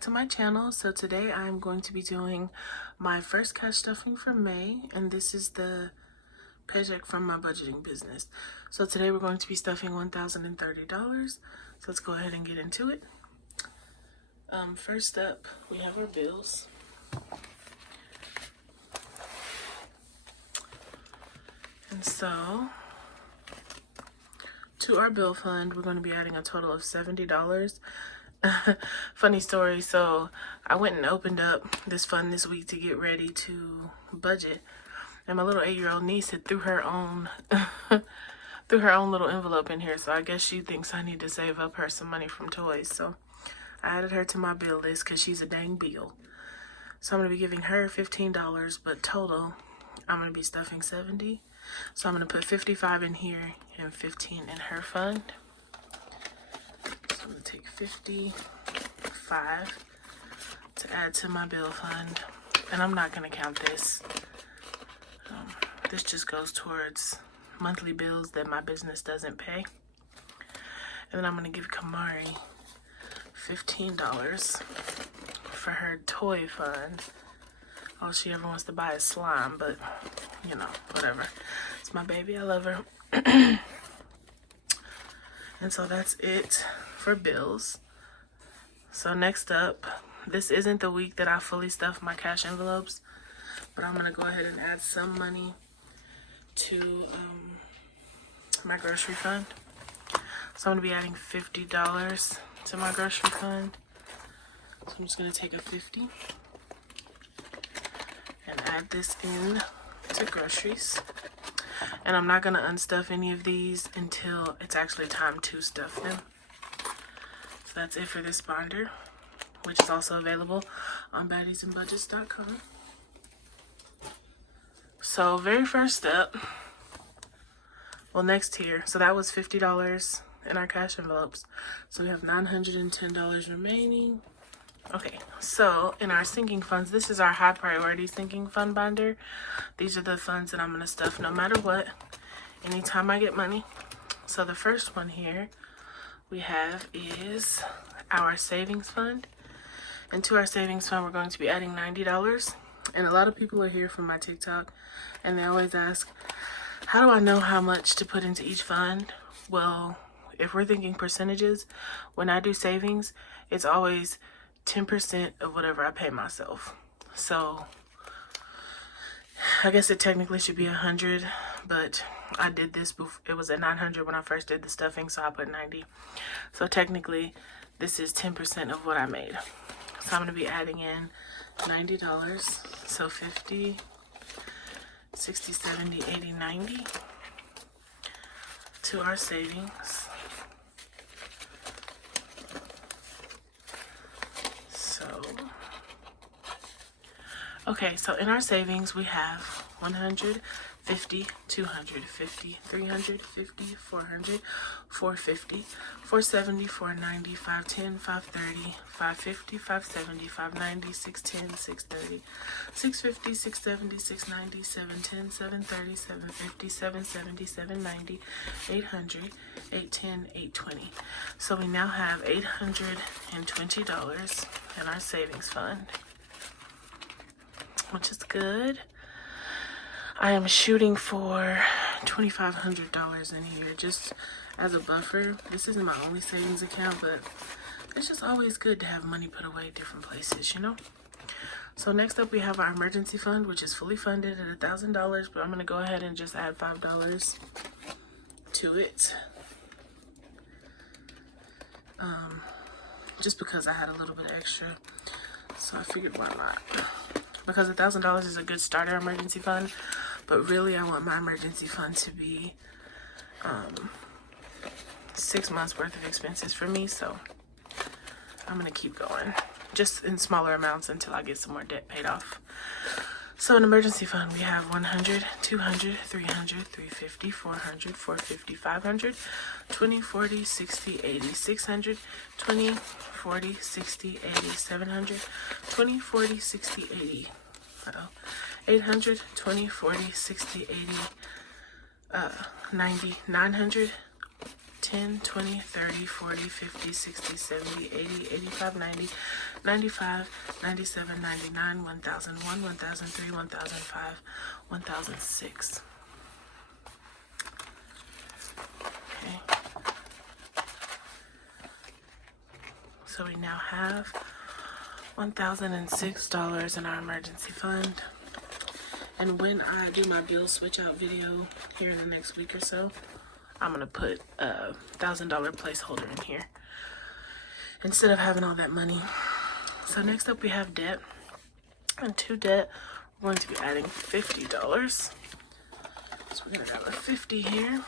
back to my channel. So today I'm going to be doing my first cash stuffing for May, and this is the paycheck from my budgeting business. So today we're going to be stuffing $1,030. So let's go ahead and get into it. First up, we have our bills. And so to our bill fund, we're going to be adding a total of $70. Funny story, so I went and opened up this fund this week to get ready to budget, and my little 8-year-old niece had threw her own little envelope in here, so I guess she thinks I need to save up her some money from toys. So I added her to my bill list because she's a dang beagle. So I'm going to be giving her $15, but total I'm going to be stuffing $70. So I'm going to put $55 in here and $15 in her fund. So I'm going to take $55 to add to my bill fund. And I'm not going to count this. This just goes towards monthly bills that my business doesn't pay. And then I'm going to give Kamari $15 for her toy fund. All she ever wants to buy is slime, but you know, whatever. It's my baby, I love her. And so that's it for bills. So next up, this isn't the week that I fully stuff my cash envelopes, but I'm gonna go ahead and add some money to my grocery fund. So I'm gonna be adding $50 to my grocery fund. So I'm just gonna take a $50 and add this in to groceries. And I'm not gonna unstuff any of these until it's actually time to stuff them. So that's it for this binder, which is also available on baddiesandbudgets.com. So very first step, well, next tier, so that was $50 in our cash envelopes. So we have $910 remaining. Okay, so in our sinking funds, this is our high priority sinking fund binder. These are the funds that I'm going to stuff no matter what, anytime I get money. So the first one here we have is our savings fund. And to our savings fund, we're going to be adding $90. And a lot of people are here from my TikTok, and they always ask, how do I know how much to put into each fund? Well, if we're thinking percentages, when I do savings, it's always 10% of whatever I pay myself. So I guess it technically should be 100, but I did this before. It was at 900 when I first did the stuffing, so I put 90. So technically this is 10% of what I made. So I'm going to be adding in $90. So 50, 60, 70, 80, 90 to our savings. Okay, so in our savings, we have 150, 250, 350, 400, 450, 470, 490, 510, 530, 550, 570, 590, 610, 630, 650, 670, 690, 710, 730, 750, 770, 790, 800, 810, 820. So we now have $820 in our savings fund, which is good. I am shooting for $2,500 in here just as a buffer. This isn't my only savings account, but it's just always good to have money put away different places, you know? So next up we have our emergency fund, which is fully funded at $1,000, but I'm gonna go ahead and just add $5 to it. Just because I had a little bit extra, so I figured why not? Because $1,000 is a good starter emergency fund, but really I want my emergency fund to be 6 months worth of expenses for me. So I'm gonna keep going just in smaller amounts until I get some more debt paid off. So in emergency fund, we have 100, 200, 300, 350, 400, 450, 500, 20, 40, 60, 80, 600, 20, 40, 60, 80, 700, 20, 40, 60, 80, 800, 20, 40, 60, 80, 90, 900, 10, 20, 30, 40, 50, 60, 70, 80, 85, 90, 95, 97, 99, 1001, 1003, 1005, 1006. Okay. So we now have $1,006 in our emergency fund. And when I do my bill switch out video here in the next week or so, I'm gonna put a $1,000 placeholder in here instead of having all that money. So next up we have debt. And to debt, we're going to be adding $50. So we're gonna grab a 50 here.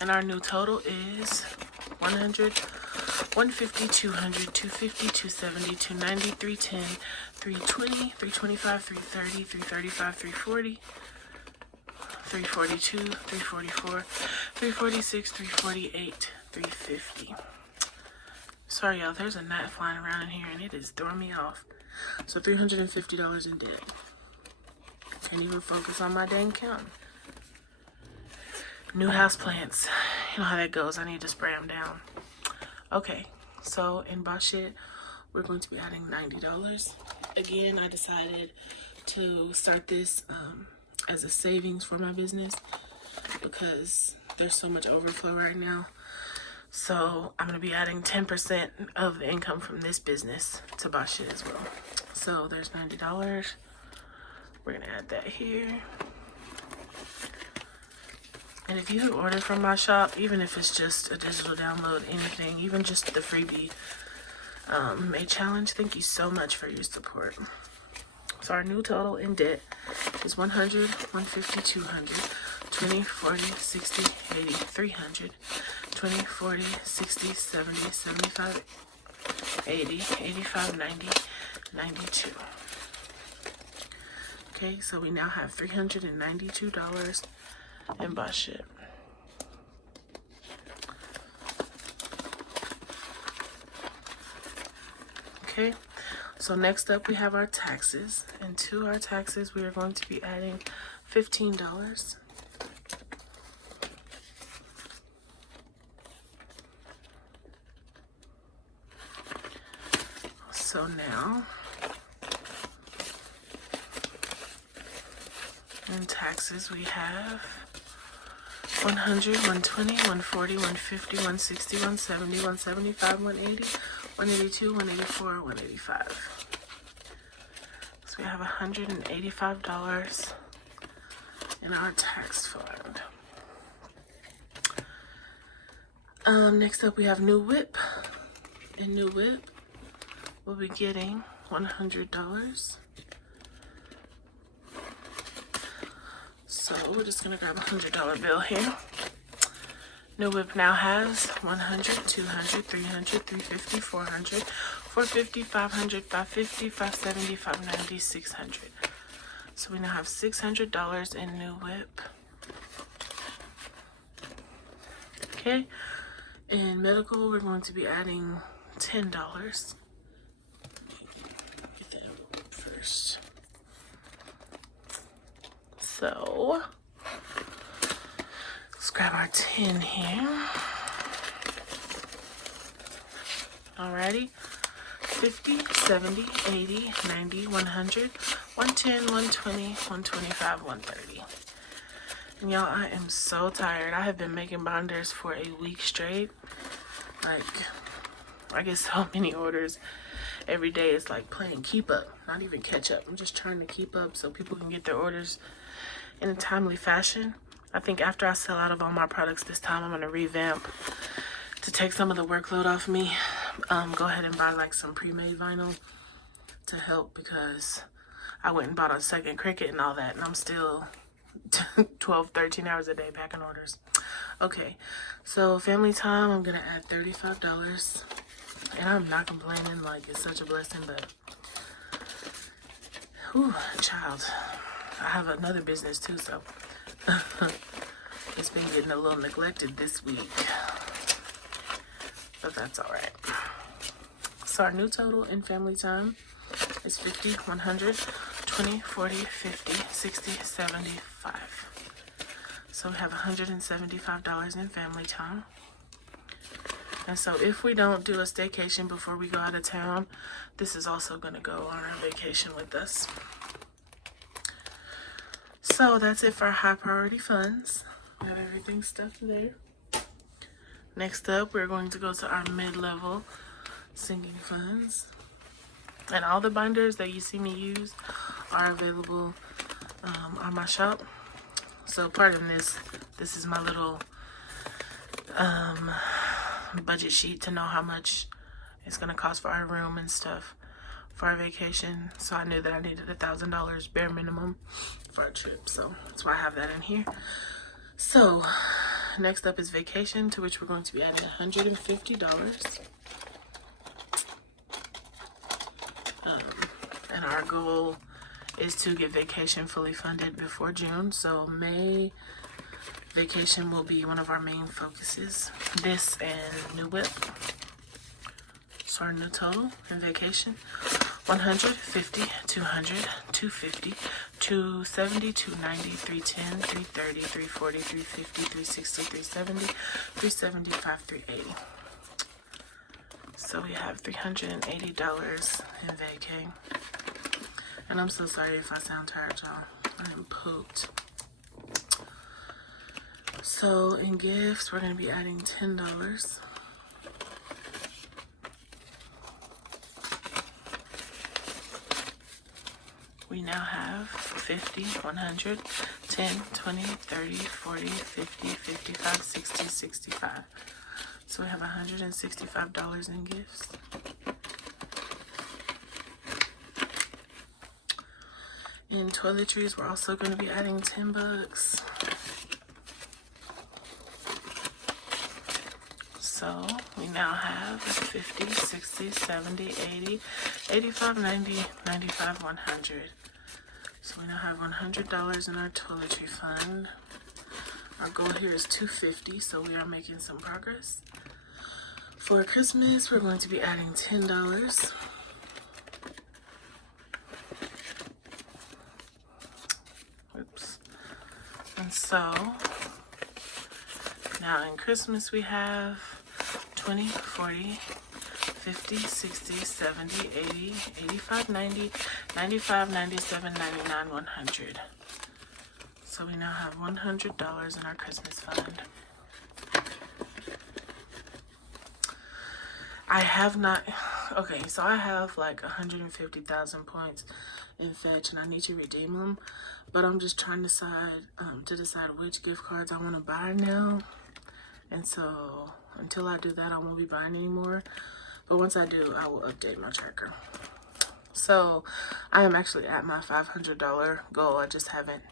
And our new total is 100, 150, 200, 250, 270, 290, 310, 320, 325, 330, 335, 340, 342, 344, 346, 348, 350. Sorry y'all, there's a gnat flying around in here and it is throwing me off. So $350 in debt. Can't even focus on my dang counting. New house plants. You know how that goes. I need to spray them down. Okay, so in Poshmark, we're going to be adding $90. Again, I decided to start this as a savings for my business because there's so much overflow right now. So I'm going to be adding 10% of the income from this business to Poshmark as well. So there's $90. We're going to add that here. And if you have ordered from my shop, even if it's just a digital download, anything, even just the freebie May challenge, thank you so much for your support. So our new total in debt is 100, 150, 200, 20, 40, 60, 80, 300, 20, 40, 60, 70, 75, 80, 85, 90, 92. Okay, so we now have $392 in Poshmark. Okay, so next up we have our taxes, and to our taxes we are going to be adding $15. So now in taxes we have 100, 120, 140, 150, 160, 170, 175, 180, 182, 184, 185. So we have $185 in our tax fund. Next up we have New Whip. In New Whip, we'll be getting $100. So we're just gonna grab a $100 bill here. New Whip now has 100, 200, 300, 350, 400, 450, 500, 550, 570, 590, 600. So we now have $600 in New Whip. Okay, in medical, we're going to be adding $10. Get that first. So let's grab our 10 here. Alrighty. 50, 70, 80, 90, 100, 110, 120, 125, 130. And y'all, I am so tired. I have been making binders for a week straight. Like, I get so many orders every day. It's like playing keep up, not even catch up. I'm just trying to keep up so people can get their orders in a timely fashion. I think after I sell out of all my products this time, I'm going to revamp to take some of the workload off me. Go ahead and buy like some pre-made vinyl to help, because I went and bought a second Cricut and all that, and I'm still 12, 13 hours a day packing orders. Okay, so family time, I'm going to add $35. And I'm not complaining, like it's such a blessing, but whew, child, I have another business too, so it's been getting a little neglected this week, but that's all right. So our new total in family time is 50, 100, 20, 40, 50, 60, 75. So we have $175 in family time. And so if we don't do a staycation before we go out of town, this is also going to go on our vacation with us. So that's it for our high priority funds. We have everything stuffed there. Next up, we're going to go to our mid-level sinking funds. And all the binders that you see me use are available on my shop. So pardon this is my little budget sheet to know how much it's gonna cost for our room and stuff for our vacation. So I knew that I needed $1,000 bare minimum for our trip, so that's why I have that in here. So next up is vacation, to which we're going to be adding $150. And our goal is to get vacation fully funded before June. So May vacation will be one of our main focuses. This and new whip. So our new total in vacation: 150, 200, 250, 270, 290, 310, 330, 340, 350, 360, 370, 375, 380. So we have $380 in vacay. And I'm so sorry if I sound tired, y'all. I am pooped. So in gifts, we're going to be adding $10. We now have 50, 100, 10, 20, 30, 40, 50, 55, 60, 65. So we have $165 in gifts. In toiletries, we're also going to be adding $10. So we now have 50, 60, 70, 80, 85, 90, 95, 100. So we now have $100 in our toiletry fund. Our goal here is $250, so we are making some progress. For Christmas, we're going to be adding $10. Oops. And so now in Christmas we have 20, 40, 50, 60, 70, 80, 85, 90, 95, 97, 99, 100. So we now have $100 in our Christmas fund. I have not, okay, so I have like 150,000 points in Fetch and I need to redeem them, but I'm just trying to decide which gift cards I want to buy now. And so until I do that, I won't be buying anymore. But once I do, I will update my tracker. So I am actually at my $500 goal. I just haven't,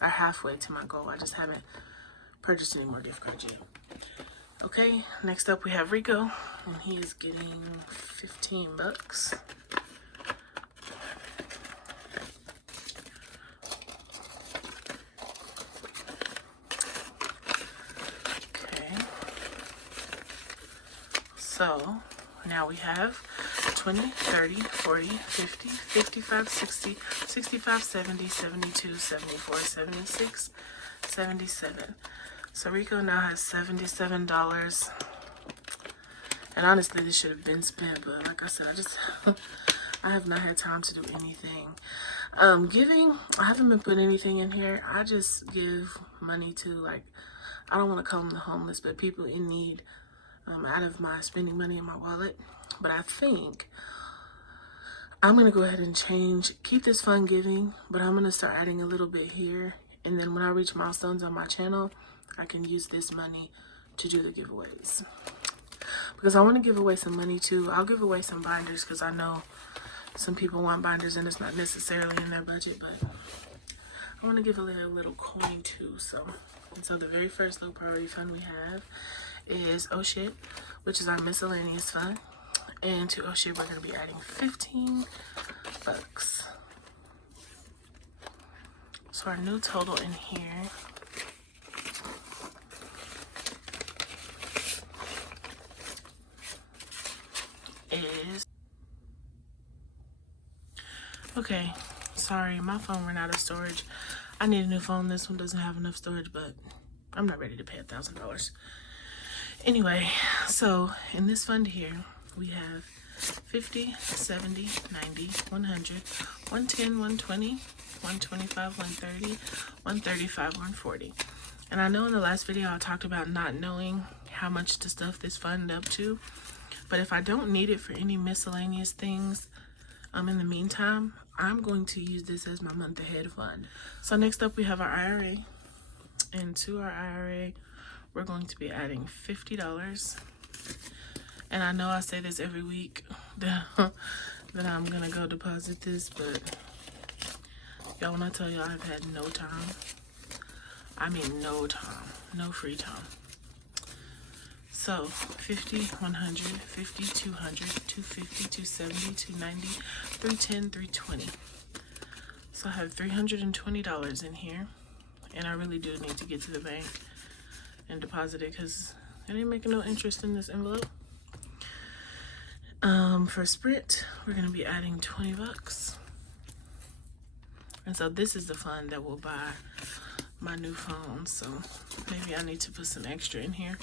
or halfway to my goal. I just haven't purchased any more gift cards yet. Okay, next up we have Rico, and he is getting $15. Okay, so now we have 20, 30, 40, 50, 55, 60, 65, 70, 72, 74, 76, 77. So Rico now has $77. And honestly, this should have been spent, but like I said, I have not had time to do anything. Giving, I haven't been putting anything in here. I just give money to, like, I don't want to call them the homeless, but people in need, out of my spending money in my wallet. But I think I'm going to go ahead and keep this fun giving, but I'm going to start adding a little bit here. And then when I reach milestones on my channel, I can use this money to do the giveaways. Because I want to give away some money too. I'll give away some binders because I know some people want binders and it's not necessarily in their budget, but I want to give away a little coin too. So the very first low priority fund we have is Oh Shit, which is our miscellaneous fund. And to Oh Shit, we're going to be adding $15. So our new total in here is, okay, sorry, my phone ran out of storage. I need a new phone. This one doesn't have enough storage, but I'm not ready to pay $1,000. Anyway, so in this fund here, we have 50, 70, 90, 100, 110, 120, 125, 130, 135, 140. And I know in the last video I talked about not knowing how much to stuff this fund up to, but if I don't need it for any miscellaneous things in the meantime, I'm going to use this as my month ahead fund. So next up we have our IRA, and to our IRA we're going to be adding $50. And I know I say this every week that I'm gonna go deposit this, but y'all, when I tell y'all I've had no time, I mean no time, no free time. So 50, 100, 50, 200, 250, 270, 290, 310, 320. So I have $320 in here, and I really do need to get to the bank and deposit it because it ain't making no interest in this envelope. For Sprint, we're gonna be adding $20. And so this is the fund that will buy my new phone, so maybe I need to put some extra in here.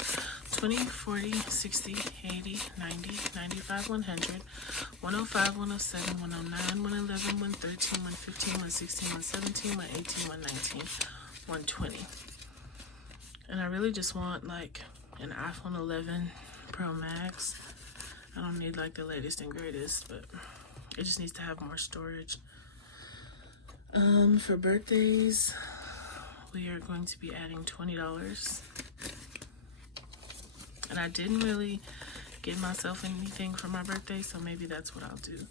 20, 40, 60, 80, 90, 95, 100, 105, 107, 109, 111, 113, 115, 116, 117, 118, 119, 120. And I really just want like an iPhone 11 Pro Max. I don't need like the latest and greatest, but it just needs to have more storage. For birthdays, we are going to be adding $20. And I didn't really get myself anything for my birthday, so maybe that's what I'll do.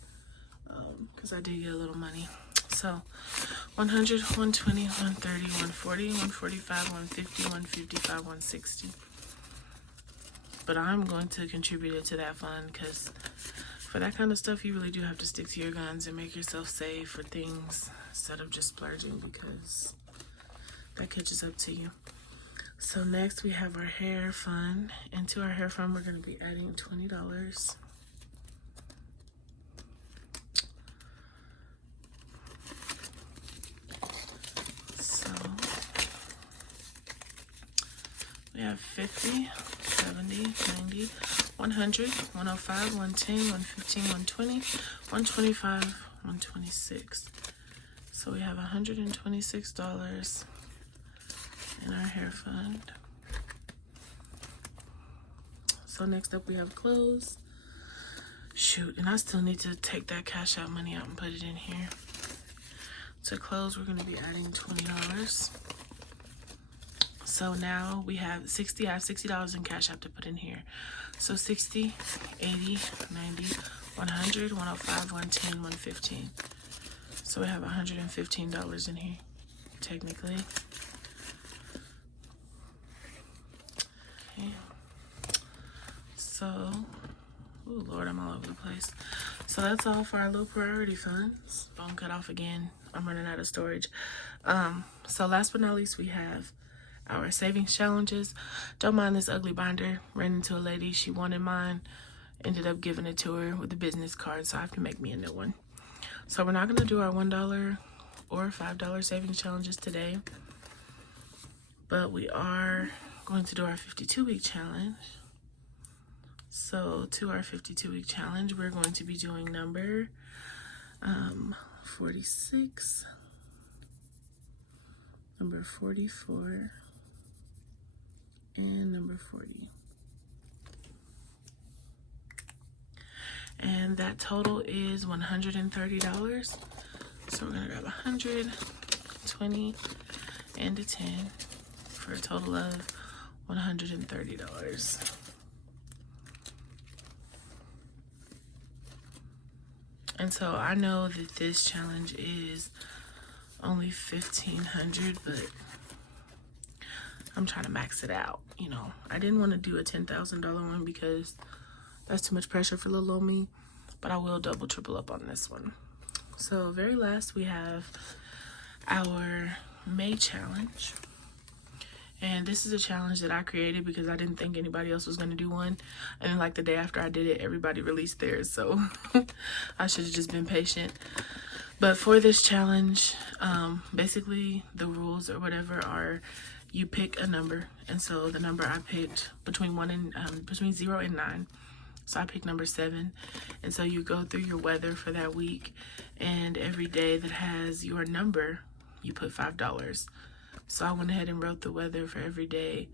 Because I did get a little money. So 100, 120, 130, 140, 145, 150, 155, 160. But I'm going to contribute it to that fund because for that kind of stuff, you really do have to stick to your guns and make yourself save for things instead of just splurging, because that catches up to you. So next we have our hair fund, and to our hair fund we're going to be adding $20. So we have 50, 70, 90, 100, 105, 110, 115, 120, 125, 126. So we have $126 in our hair fund. So next up we have clothes. Shoot, and I still need to take that cash out money out and put it in here. To clothes, we're going to be adding $20. So now we have 60. I have $60 in cash I have to put in here. So 60, 80, 90, 100, 105, 110, 115. So we have $115 in here, technically. Okay. So, oh Lord, I'm all over the place. So that's all for our low priority funds. Phone cut off again. I'm running out of storage. So last but not least, we have our savings challenges. Don't mind this ugly binder. Ran into a lady. She wanted mine. Ended up giving it to her with a business card, so I have to make me a new one. So we're not going to do our $1 or $5 savings challenges today, but we are going to do our 52-week challenge. So to our 52-week challenge, we're going to be doing number 46, number 44, and number 40. And that total is $130. So we're gonna grab 100, 20, and a 10 for a total of $130. And so I know that this challenge is only $1,500, but I'm trying to max it out. You know, I didn't want to do a $10,000 one because that's too much pressure for little old me, but I will double, triple up on this one. So very last, we have our May challenge. And this is a challenge that I created because I didn't think anybody else was going to do one. And then like the day after I did it, everybody released theirs. So I should have just been patient. But for this challenge, basically the rules or whatever are you pick a number, and so the number I picked between 0 and 9. So I picked number 7, and so you go through your weather for that week, and every day that has your number, you put $5. So I went ahead and wrote the weather for every day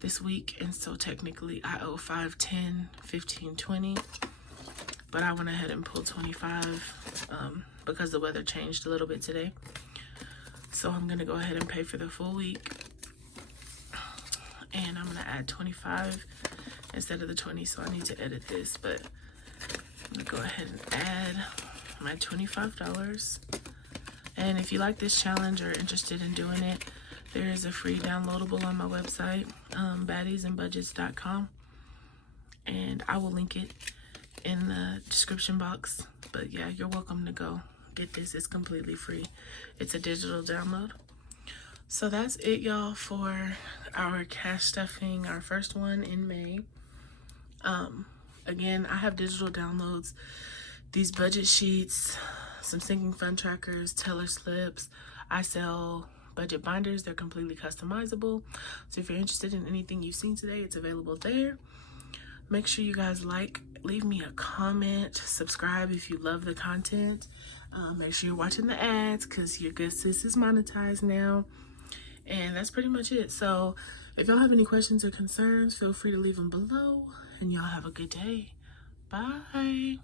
this week, and so technically I owe 5, 10, 15, 20, but I went ahead and pulled 25 because the weather changed a little bit today. So I'm gonna go ahead and pay for the full week, and I'm gonna add 25 instead of the 20, so I need to edit this, but I'm gonna go ahead and add my $25. And if you like this challenge or interested in doing it, there is a free downloadable on my website, baddiesandbudgets.com, and I will link it in the description box. But yeah, you're welcome to go get this. It's completely free. It's a digital download. So that's it, y'all, for our cash stuffing, our first one in May. Again, I have digital downloads, these budget sheets, some sinking fund trackers, teller slips. I sell budget binders. They're completely customizable. So if you're interested in anything you've seen today, it's available there. Make sure you guys leave me a comment, subscribe if you love the content. Make sure you're watching the ads because your good sis is monetized now. And that's pretty much it. So if y'all have any questions or concerns, feel free to leave them below. And y'all have a good day. Bye.